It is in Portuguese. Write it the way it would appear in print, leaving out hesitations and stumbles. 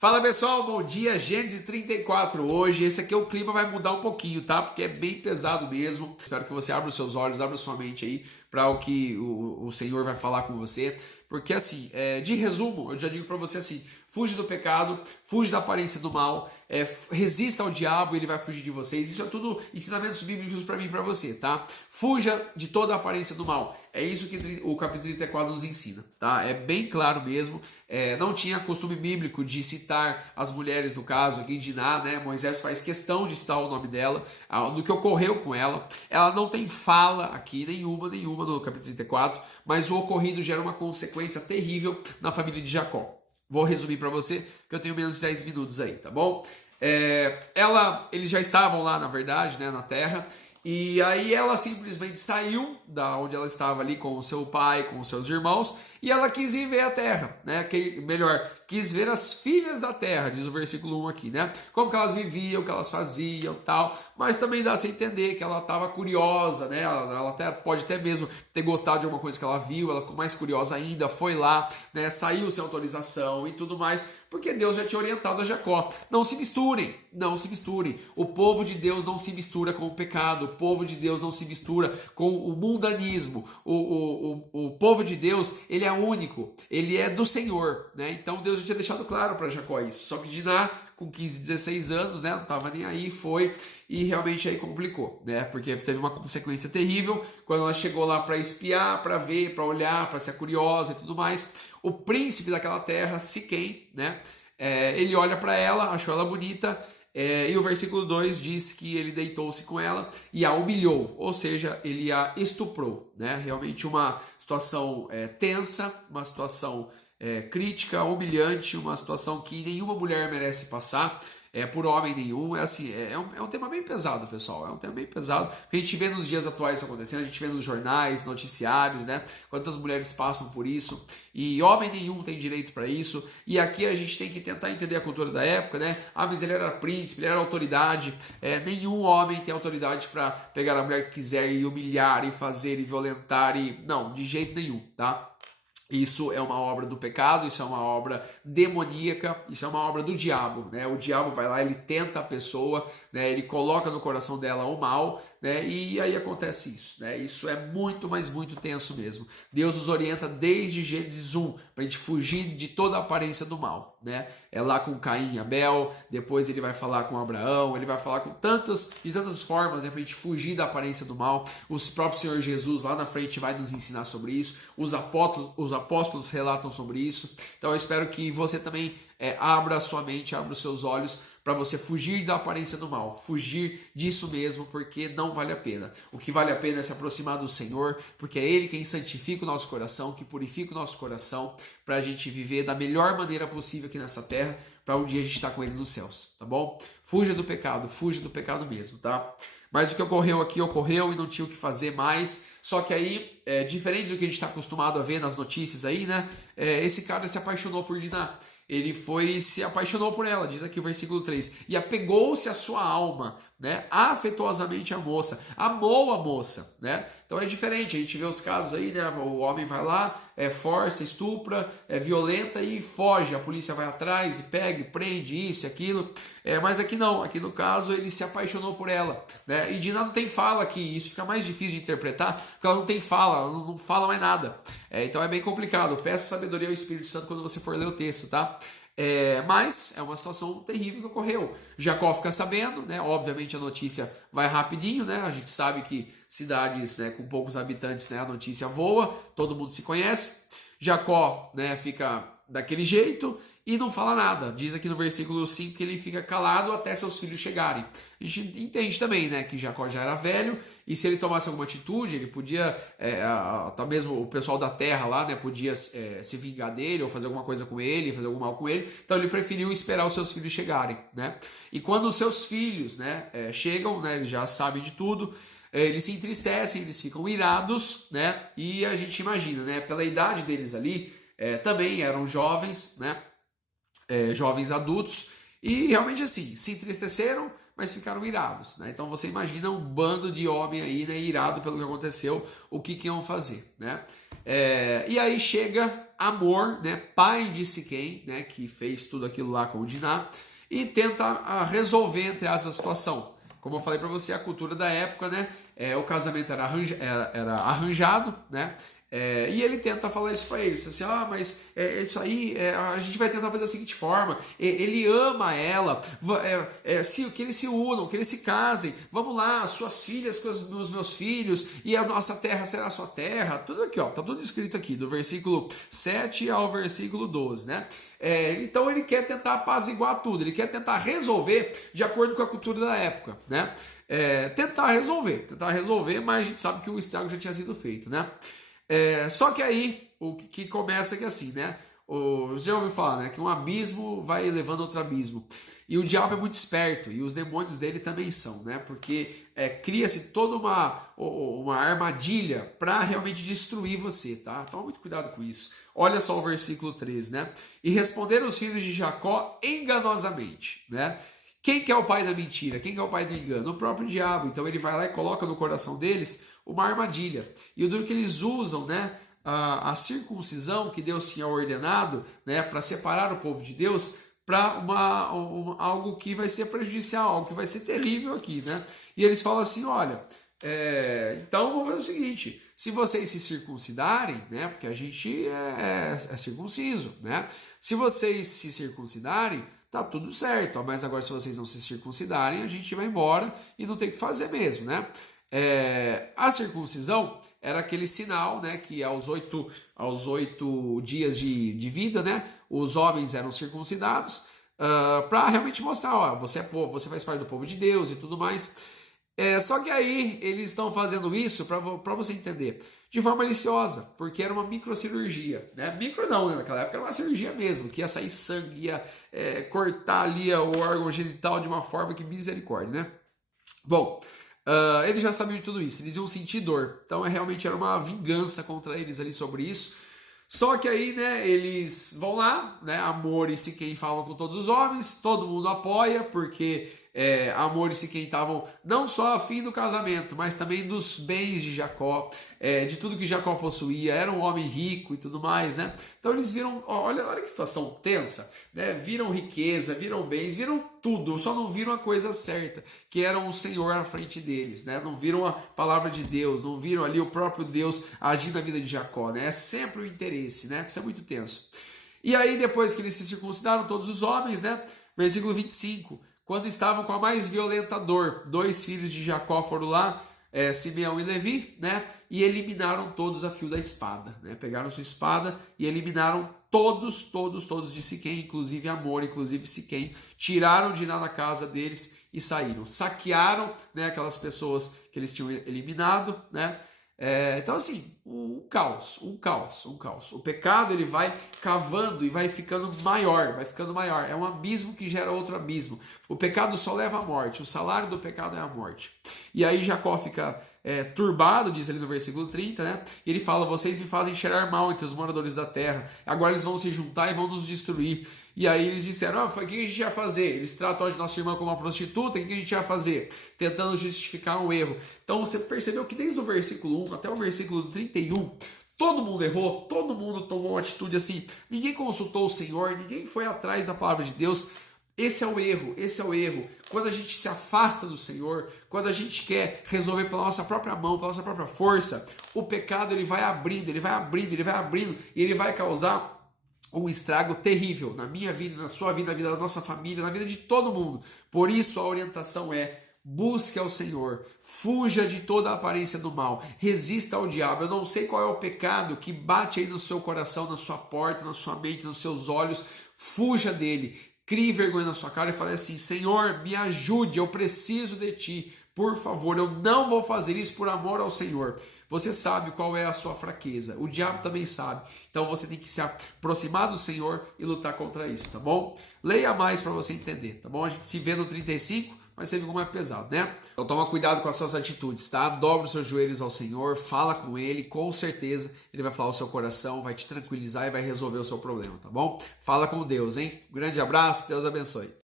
Fala pessoal, bom dia, Gênesis 34 hoje, esse aqui o clima vai mudar um pouquinho, tá? Porque é bem pesado mesmo, espero que você abra os seus olhos, abra sua mente aí para o que o Senhor vai falar com você, porque assim, de resumo, eu já digo para você assim, fuge do pecado, fuge da aparência do mal, resista ao diabo, ele vai fugir de vocês, isso é tudo ensinamentos bíblicos para mim e para você, tá? Fuja de toda a aparência do mal, é isso que o capítulo 34 nos ensina, tá? É bem claro mesmo, não tinha costume bíblico de citar as mulheres no caso aqui, Diná, né? Moisés faz questão de citar o nome dela, do que ocorreu com ela, ela não tem fala aqui, nenhuma no capítulo 34, mas o ocorrido gera uma consequência terrível na família de Jacó. Vou resumir para você, que eu tenho menos de 10 minutos aí, tá bom? Eles já estavam lá, na verdade, né, na terra, e aí ela simplesmente saiu da onde ela estava ali com o seu pai, com os seus irmãos, e ela quis ir ver a terra, né? Quis ver as filhas da terra, diz o versículo 1 aqui, né? Como que elas viviam, o que elas faziam, tal. Mas também dá a entender que ela estava curiosa, né? Ela pode até mesmo ter gostado de alguma coisa que ela viu, ela ficou mais curiosa ainda, foi lá, né? Saiu sem autorização e tudo mais, porque Deus já tinha orientado a Jacó. Não se misturem, não se misturem. O povo de Deus não se mistura com o pecado, o povo de Deus não se mistura com o mundanismo. O povo de Deus, ele é único, ele é do Senhor, né? Então Deus já tinha deixado claro para Jacó isso. Só que Diná, com 15, 16 anos, né, não estava nem aí, foi e realmente aí complicou, né? Porque teve uma consequência terrível quando ela chegou lá para espiar, para ver, para olhar, para ser curiosa e tudo mais. O príncipe daquela terra, Siquém, né? Ele olha para ela, achou ela bonita. E o versículo 2 diz que ele deitou-se com ela e a humilhou, ou seja, ele a estuprou, né? Realmente uma situação tensa, uma situação crítica, humilhante, uma situação que nenhuma mulher merece passar, por homem nenhum. É um tema bem pesado, pessoal, é um tema bem pesado, a gente vê nos dias atuais isso acontecendo, a gente vê nos jornais, noticiários, né, quantas mulheres passam por isso, e homem nenhum tem direito para isso, e aqui a gente tem que tentar entender a cultura da época, né, mas ele era príncipe, ele era autoridade, nenhum homem tem autoridade para pegar a mulher que quiser e humilhar, e fazer, e violentar, não, de jeito nenhum, tá? Isso é uma obra do pecado, isso é uma obra demoníaca, isso é uma obra do diabo, né? O diabo vai lá, ele tenta a pessoa, né? Ele coloca no coração dela o mal, né? E aí acontece isso, né? Isso é muito, mas muito tenso mesmo. Deus nos orienta desde Gênesis 1 para a gente fugir de toda a aparência do mal, né? É lá com Caim e Abel, depois ele vai falar com Abraão, ele vai falar de tantas formas, né? Para a gente fugir da aparência do mal. O próprio Senhor Jesus lá na frente vai nos ensinar sobre isso. Os apóstolos relatam sobre isso. Então eu espero que você também abra a sua mente, abra os seus olhos para você fugir da aparência do mal, fugir disso mesmo, porque não vale a pena. O que vale a pena é se aproximar do Senhor, porque é Ele quem santifica o nosso coração, que purifica o nosso coração, para a gente viver da melhor maneira possível aqui nessa terra, para um dia a gente estar com Ele nos céus, tá bom? Fuja do pecado mesmo, tá? Mas o que ocorreu aqui, ocorreu e não tinha o que fazer mais. Só que aí, diferente do que a gente está acostumado a ver nas notícias aí, né? Esse cara se apaixonou por Diná. Ele se apaixonou por ela, diz aqui o versículo 3. E apegou-se à sua alma, né? Afetuosamente a moça. Amou a moça, né? Então é diferente, a gente vê os casos aí, né? O homem vai lá, força, estupra, violenta e foge. A polícia vai atrás e pega, e prende isso e aquilo. Mas aqui não, aqui no caso ele se apaixonou por ela, né? E Diná não tem fala aqui, isso fica mais difícil de interpretar, porque ela não tem fala, ela não fala mais nada. Então é bem complicado. Peça sabedoria ao Espírito Santo quando você for ler o texto, tá? Mas é uma situação terrível que ocorreu. Jacó fica sabendo, né? Obviamente a notícia vai rapidinho, né? A gente sabe que cidades, né, com poucos habitantes, né, a notícia voa, todo mundo se conhece. Jacó, né, fica daquele jeito e não fala nada. Diz aqui no versículo 5 que ele fica calado até seus filhos chegarem. A gente entende também, né, que Jacó já era velho e se ele tomasse alguma atitude, ele podia, até mesmo o pessoal da terra lá, né, podia se vingar dele ou fazer alguma coisa com ele, fazer algum mal com ele. Então ele preferiu esperar os seus filhos chegarem, né? E quando os seus filhos, né, chegam, né, eles já sabem de tudo, eles se entristecem, eles ficam irados, né? E a gente imagina, né, pela idade deles ali, também eram jovens, né? Jovens adultos, e realmente assim, se entristeceram, mas ficaram irados, né? Então você imagina um bando de homem aí, né, irado pelo que aconteceu, o que iam fazer, né? E aí chega Hamor, né, pai de Siquém, né, que fez tudo aquilo lá com o Diná, e tenta resolver, entre aspas, a situação. Como eu falei para você, a cultura da época, né, o casamento era arranjado, né, e ele tenta falar isso para eles, assim, mas isso aí, a gente vai tentar fazer da seguinte forma, ele ama ela, que eles se unam, que eles se casem, vamos lá, suas filhas com os meus filhos, e a nossa terra será a sua terra, tudo aqui, ó, tá tudo escrito aqui, do versículo 7 ao versículo 12, né? Então ele quer tentar apaziguar tudo, ele quer tentar resolver de acordo com a cultura da época, né? Tentar resolver, mas a gente sabe que o estrago já tinha sido feito, né? Só que aí, o que começa é que assim, né? Você já ouviu falar, né? Que um abismo vai levando outro abismo. E o diabo é muito esperto, e os demônios dele também são, né? Porque cria-se toda uma armadilha para realmente destruir você, tá? Toma muito cuidado com isso. Olha só o versículo 13, né? E responderam os filhos de Jacó enganosamente, né? Quem que é o pai da mentira? Quem que é o pai do engano? O próprio diabo. Então ele vai lá e coloca no coração deles uma armadilha. E o duro que eles usam, né, a circuncisão que Deus tinha ordenado, né, para separar o povo de Deus, para algo que vai ser prejudicial, algo que vai ser terrível aqui, né? E eles falam assim, olha, então vamos fazer o seguinte, se vocês se circuncidarem, né, porque a gente é circunciso, né? Se vocês se circuncidarem, tá tudo certo, mas agora se vocês não se circuncidarem, a gente vai embora e não tem o que fazer mesmo, né? A circuncisão era aquele sinal, né, que aos 8 dias de vida, né, os homens eram circuncidados para realmente mostrar, ó, você é povo, você faz parte do povo de Deus e tudo mais. Só que aí eles estão fazendo isso, para você entender, de forma maliciosa, porque era uma microcirurgia, né? Micro não, né? Naquela época era uma cirurgia mesmo, que ia sair sangue, ia cortar ali o órgão genital de uma forma que misericórdia, né? Bom, eles já sabiam de tudo isso, eles iam sentir dor, então realmente era uma vingança contra eles ali sobre isso. Só que aí, né, eles vão lá, né, Hamor e Siquém falam com todos os homens, todo mundo apoia, porque Hamor e Siquém estavam não só afim do casamento, mas também dos bens de Jacó, de tudo que Jacó possuía, era um homem rico e tudo mais, né? Então eles viram, olha que situação tensa, né? Viram riqueza, viram bens, viram tudo, só não viram a coisa certa, que era o Senhor à frente deles, né? Não viram a palavra de Deus, não viram ali o próprio Deus agindo na vida de Jacó, né? É sempre o interesse, né? Isso é muito tenso. E aí, depois que eles se circuncidaram, todos os homens, né? Versículo 25, quando estavam com a mais violenta dor, 2 filhos de Jacó foram lá, Simeão e Levi, né? E eliminaram todos a fio da espada, né? Pegaram sua espada e eliminaram todos de Siquém, inclusive Hamor, inclusive Siquém, tiraram Diná da casa deles e saíram. Saquearam, né, aquelas pessoas que eles tinham eliminado, né? Então assim, um caos. O pecado ele vai cavando e vai ficando maior. É um abismo que gera outro abismo. O pecado só leva à morte, o salário do pecado é a morte. E aí Jacó fica turbado, diz ali no versículo 30, né? E ele fala, vocês me fazem cheirar mal entre os moradores da terra, agora eles vão se juntar e vão nos destruir. E aí eles disseram, o que a gente ia fazer? Eles tratam a nossa irmã como uma prostituta, o que a gente ia fazer? Tentando justificar um erro. Então você percebeu que desde o versículo 1 até o versículo 31, todo mundo errou, todo mundo tomou uma atitude assim, ninguém consultou o Senhor, ninguém foi atrás da palavra de Deus. Esse é o erro. Quando a gente se afasta do Senhor, quando a gente quer resolver pela nossa própria mão, pela nossa própria força, o pecado ele vai abrindo, e ele vai causar um estrago terrível na minha vida, na sua vida, na vida da nossa família, na vida de todo mundo. Por isso a orientação busque ao Senhor, fuja de toda a aparência do mal, resista ao diabo. Eu não sei qual é o pecado que bate aí no seu coração, na sua porta, na sua mente, nos seus olhos, fuja dele, crie vergonha na sua cara e fale assim, Senhor, me ajude, eu preciso de ti, por favor, eu não vou fazer isso por amor ao Senhor. Você sabe qual é a sua fraqueza, o diabo também sabe, então você tem que se aproximar do Senhor e lutar contra isso, tá bom? Leia mais para você entender, tá bom? A gente se vê no 35, mas você viu como é pesado, né? Então toma cuidado com as suas atitudes, tá? Dobra os seus joelhos ao Senhor, fala com Ele, com certeza Ele vai falar o seu coração, vai te tranquilizar e vai resolver o seu problema, tá bom? Fala com Deus, hein? Um grande abraço, Deus abençoe.